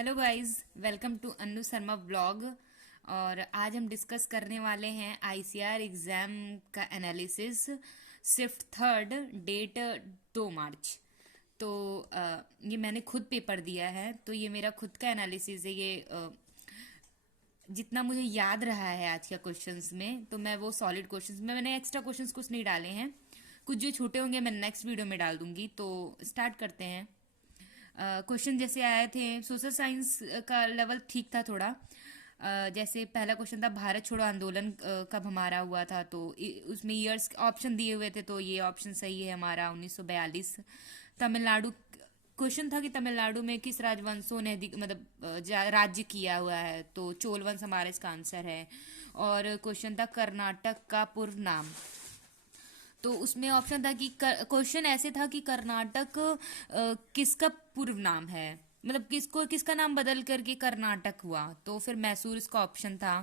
Hello guys, welcome to Annu Sharma blog. और आज हम डिस्कस करने वाले हैं आईसीआर एग्ज़ाम का analysis. Shift third, date 2 March. तो ये मैंने खुद पेपर दिया है, तो ये मेरा खुद का एनालिसिस है। ये जितना मुझे याद रहा है आज के क्वेश्चंस में, तो मैं वो सॉलिड क्वेश्चंस में, मैंने एक्स्ट्रा क्वेश्चंस कुछ नहीं डाले हैं। कुछ जो छूटे होंगे मैं नेक्स्ट वीडियो में डाल दूंगी। तो स्टार्ट करते हैं। क्वेश्चन जैसे आए थे, सोशल साइंस का लेवल ठीक था थोड़ा। जैसे पहला क्वेश्चन था भारत छोड़ो आंदोलन कब हमारा हुआ था, तो उसमें ईयर्स ऑप्शन दिए हुए थे, तो ये ऑप्शन सही है हमारा 1942। तमिलनाडु, क्वेश्चन था कि तमिलनाडु में किस राजवंशों ने मतलब राज्य किया हुआ है, तो चोल वंश हमारा इसका आंसर है। और क्वेश्चन था कर्नाटक का पूर्व नाम, तो उसमें ऑप्शन था कि क्वेश्चन ऐसे था कि कर्नाटक किसका पूर्व नाम है, मतलब किसका नाम बदल करके कर्नाटक हुआ, तो फिर मैसूर इसका ऑप्शन था।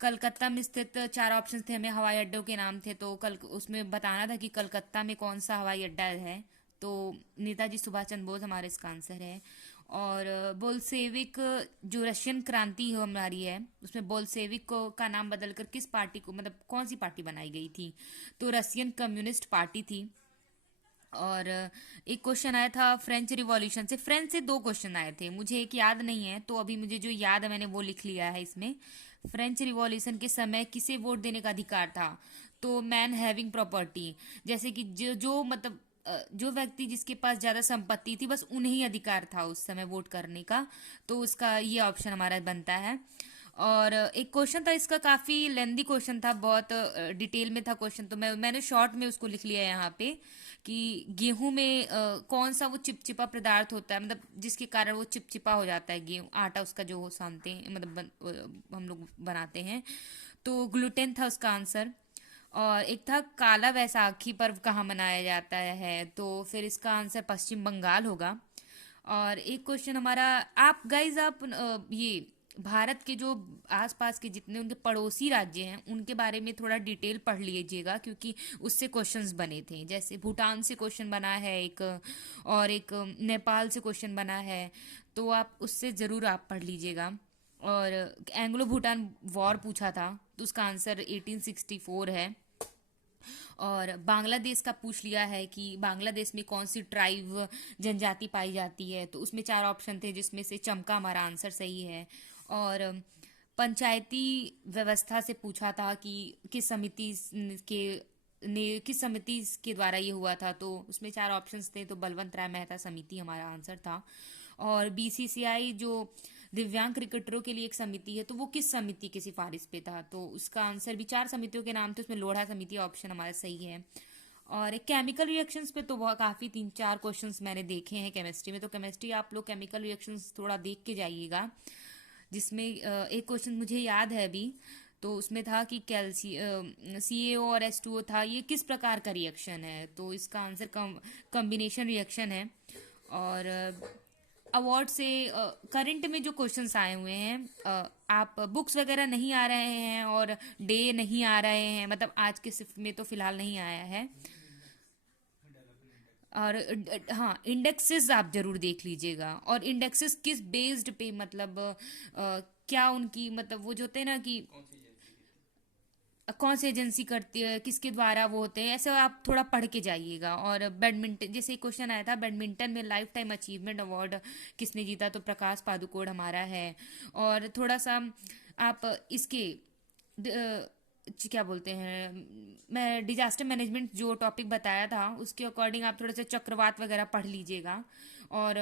कलकत्ता में स्थित, चार ऑप्शन थे हमें, हवाई अड्डों के नाम थे, तो कल उसमें बताना था कि कलकत्ता में कौन सा हवाई अड्डा है, तो नेताजी सुभाष चंद्र बोस हमारा इसका आंसर है। और बोल्शेविक, जो रशियन क्रांति हमारी है, उसमें बोल्शेविक को का नाम बदलकर किस पार्टी को, मतलब कौन सी पार्टी बनाई गई थी, तो रशियन कम्युनिस्ट पार्टी थी। और एक क्वेश्चन आया था फ्रेंच रिवॉल्यूशन से, फ्रेंच से दो क्वेश्चन आए थे, मुझे एक याद नहीं है, तो अभी मुझे जो याद है मैंने वो लिख लिया है इसमें। फ्रेंच रिवॉल्यूशन के समय किसे वोट देने का अधिकार था, तो मैन हैविंग प्रॉपर्टी, जैसे कि जो मतलब जो व्यक्ति जिसके पास ज्यादा संपत्ति थी, बस उन्हें ही अधिकार था उस समय वोट करने का, तो उसका ये ऑप्शन हमारा बनता है। और एक क्वेश्चन था इसका, काफी लेंदी क्वेश्चन था, बहुत डिटेल में था क्वेश्चन, तो मैंने शॉर्ट में उसको लिख लिया है यहाँ पे कि गेहूं में कौन सा वो चिपचिपा पदार्थ होता है, मतलब जिसके कारण वो चिपचिपा हो जाता है गेहूं, आटा उसका जो सानते हैं, मतलब हम लोग बनाते हैं, तो ग्लूटेन था उसका आंसर। और एक था काला वैसाखी पर्व कहाँ मनाया जाता है, तो फिर इसका आंसर पश्चिम बंगाल होगा। और एक क्वेश्चन हमारा, आप गाइज आप ये भारत के जो आसपास के जितने उनके पड़ोसी राज्य हैं उनके बारे में थोड़ा डिटेल पढ़ लीजिएगा, क्योंकि उससे क्वेश्चंस बने थे। जैसे भूटान से क्वेश्चन बना है एक, और एक नेपाल से क्वेश्चन बना है, तो आप उससे ज़रूर आप पढ़ लीजिएगा। और एंग्लो भूटान वॉर पूछा था, तो उसका आंसर 1864 है। और बांग्लादेश का पूछ लिया है कि बांग्लादेश में कौन सी ट्राइब जनजाति पाई जाती है, तो उसमें चार ऑप्शन थे जिसमें से चमका हमारा आंसर सही है। और पंचायती व्यवस्था से पूछा था कि किस समिति किस समिति के द्वारा ये हुआ था, तो उसमें चार ऑप्शंस थे, तो बलवंत राय मेहता समिति हमारा आंसर था। और बीसीसीआई जो दिव्यांग क्रिकेटरों के लिए एक समिति है, तो वो किस समिति की सिफारिश पे था, तो उसका आंसर भी, चार समितियों के नाम थे, उसमें लोढ़ा समिति ऑप्शन हमारा सही है। और केमिकल रिएक्शंस पे तो बहुत काफ़ी तीन चार क्वेश्चंस मैंने देखे हैं केमिस्ट्री में, तो केमिस्ट्री आप लोग केमिकल रिएक्शंस थोड़ा देख के जाइएगा, जिसमें एक क्वेश्चन मुझे याद है अभी, तो उसमें था कि CaO और H2O था, ये किस प्रकार का रिएक्शन है, तो इसका आंसर कॉम्बिनेशन रिएक्शन है। और अवार्ड से करंट में जो क्वेश्चंस आए हुए हैं, आप बुक्स वगैरह नहीं आ रहे हैं और डे नहीं आ रहे हैं, मतलब आज के शिफ्ट में तो फिलहाल नहीं आया है। और हाँ, इंडेक्सेस आप जरूर देख लीजिएगा, और इंडेक्सेस किस बेस्ड पे, मतलब क्या उनकी, मतलब वो जो होते हैं ना कि कौन सी एजेंसी करती है, किसके द्वारा वो होते हैं, ऐसे आप थोड़ा पढ़ के जाइएगा। और बैडमिंटन, जैसे एक क्वेश्चन आया था बैडमिंटन में लाइफ टाइम अचीवमेंट अवार्ड किसने जीता, तो प्रकाश पादुकोण हमारा है। और थोड़ा सा आप इसके क्या बोलते हैं, मैं डिजास्टर मैनेजमेंट जो टॉपिक बताया था उसके अकॉर्डिंग आप थोड़ा सा चक्रवात वगैरह पढ़ लीजिएगा। और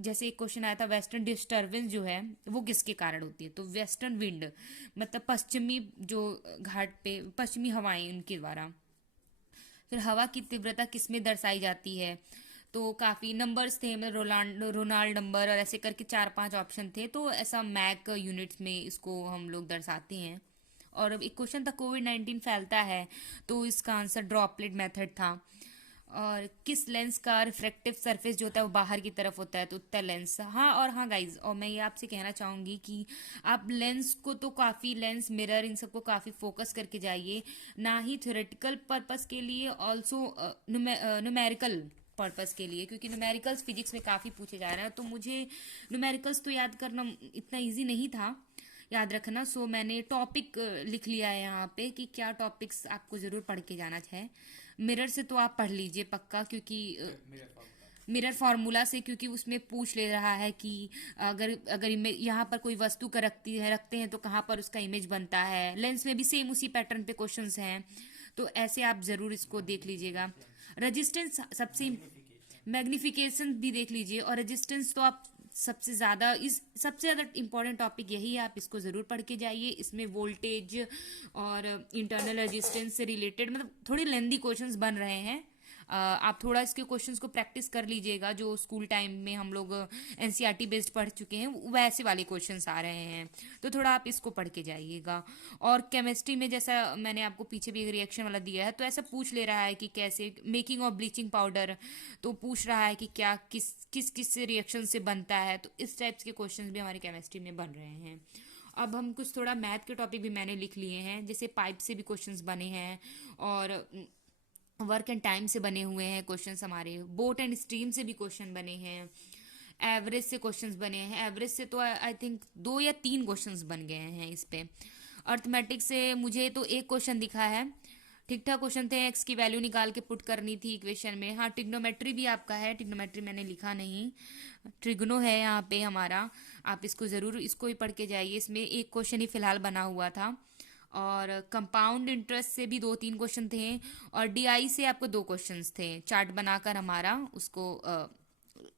जैसे एक क्वेश्चन आया था वेस्टर्न डिस्टर्बेंस जो है वो किसके कारण होती है, तो वेस्टर्न विंड, मतलब पश्चिमी जो घाट पे पश्चिमी हवाएं उनके द्वारा। फिर हवा की तीव्रता किस में दर्शाई जाती है, तो काफ़ी नंबर्स थे, मतलब रोनाल्ड नंबर और ऐसे करके चार पांच ऑप्शन थे, तो ऐसा मैक यूनिट्स में इसको हम लोग दर्शाते हैं। और अब एक क्वेश्चन था कोविड-19 फैलता है, तो इसका आंसर ड्रॉपलेट मेथड था। और किस लेंस का रिफ्रैक्टिव सरफेस जो होता है वो बाहर की तरफ होता है, तो उत्तर लेंस। हाँ, और हाँ गाइज, और मैं ये आपसे कहना चाहूँगी कि आप लेंस को तो काफ़ी, लेंस मिरर इन सबको काफ़ी फोकस करके जाइए, ना ही थ्योरेटिकल पर्पस के लिए, ऑल्सो न्यूमेरिकल पर्पस के लिए, क्योंकि न्यूमेरिकल्स फिजिक्स में काफ़ी पूछे जा रहे हैं, तो मुझे न्यूमेरिकल्स तो याद करना इतना इजी नहीं था याद रखना। सो मैंने टॉपिक लिख लिया है यहाँ पे कि क्या टॉपिक्स आपको ज़रूर पढ़ के जाना चाहिए। मिरर से तो आप पढ़ लीजिए पक्का, क्योंकि मिरर फार्मूला से, क्योंकि उसमें पूछ ले रहा है कि अगर अगर यहाँ पर कोई वस्तु का रखते हैं तो कहाँ पर उसका इमेज बनता है। लेंस में भी सेम उसी पैटर्न पे क्वेश्चंस हैं, तो ऐसे आप ज़रूर इसको देख लीजिएगा। रेजिस्टेंस सबसे, मैग्निफिकेशन भी देख लीजिए, और रेजिस्टेंस तो आप सबसे ज़्यादा इम्पॉर्टेंट टॉपिक यही है, आप इसको ज़रूर पढ़ के जाइए। इसमें वोल्टेज और इंटरनल रेजिस्टेंस से रिलेटेड मतलब थोड़े लेंदी क्वेश्चंस बन रहे हैं। आप थोड़ा इसके क्वेश्चंस को प्रैक्टिस कर लीजिएगा, जो स्कूल टाइम में हम लोग एनसीईआरटी बेस्ड पढ़ चुके हैं वैसे वाले क्वेश्चंस आ रहे हैं, तो थोड़ा आप इसको पढ़ के जाइएगा। और केमिस्ट्री में जैसा मैंने आपको पीछे भी एक रिएक्शन वाला दिया है, तो ऐसा पूछ ले रहा है कि कैसे मेकिंग ऑफ ब्लीचिंग पाउडर, तो पूछ रहा है कि क्या किस किस किस रिएक्शन से बनता है, तो इस टाइप्स के क्वेश्चन भी हमारे केमिस्ट्री में बन रहे हैं। अब हम कुछ थोड़ा मैथ के टॉपिक भी मैंने लिख लिए हैं, जैसे पाइप से भी क्वेश्चंस बने हैं, और वर्क एंड टाइम से बने हुए हैं क्वेश्चंस हमारे, बोट एंड स्ट्रीम से भी क्वेश्चन बने हैं, एवरेज से क्वेश्चंस बने हैं। एवरेज से तो आई थिंक 2 या 3 क्वेश्चंस बन गए हैं इस पे। अर्थमेटिक से मुझे तो एक क्वेश्चन दिखा है, ठीक ठाक क्वेश्चन थे, एक्स की वैल्यू निकाल के पुट करनी थी इक्वेशन में। हाँ, ट्रिग्नोमेट्री भी आपका है, ट्रिग्नोमेट्री मैंने लिखा नहीं, ट्रिग्नो है यहाँ पे हमारा, आप इसको ज़रूर इसको ही पढ़ के जाइए। इसमें एक क्वेश्चन ही फिलहाल बना हुआ था, और कंपाउंड इंटरेस्ट से भी 2-3 क्वेश्चन थे, और डीआई से आपको 2 क्वेश्चंस थे, चार्ट बनाकर हमारा उसको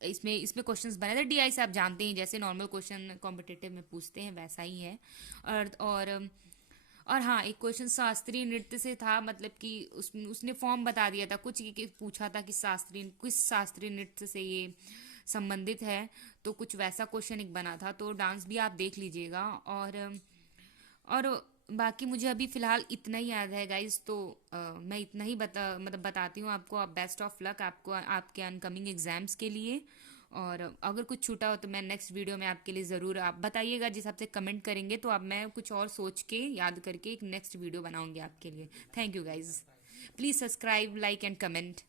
इसमें इसमें क्वेश्चंस बने थे। डीआई से आप जानते हैं जैसे नॉर्मल क्वेश्चन कॉम्पिटिटिव में पूछते हैं वैसा ही है। और हाँ, एक क्वेश्चन शास्त्रीय नृत्य से था, मतलब कि उसने फॉर्म बता दिया था कुछ, कि पूछा था कि किस शास्त्रीय नृत्य से ये संबंधित है, तो कुछ वैसा क्वेश्चन एक बना था। तो डांस भी आप देख लीजिएगा। और बाकी मुझे अभी फ़िलहाल इतना ही याद है गाइज, तो मैं इतना ही बताती हूँ आपको। आप बेस्ट ऑफ लक आपको आपके अनकमिंग एग्ज़ाम्स के लिए, और अगर कुछ छूटा हो तो मैं नेक्स्ट वीडियो में आपके लिए ज़रूर, आप बताइएगा, जिस हिसाब से कमेंट करेंगे तो अब मैं कुछ और सोच के याद करके एक नेक्स्ट वीडियो बनाऊँगी आपके लिए। Thank you guys, please subscribe, like and comment.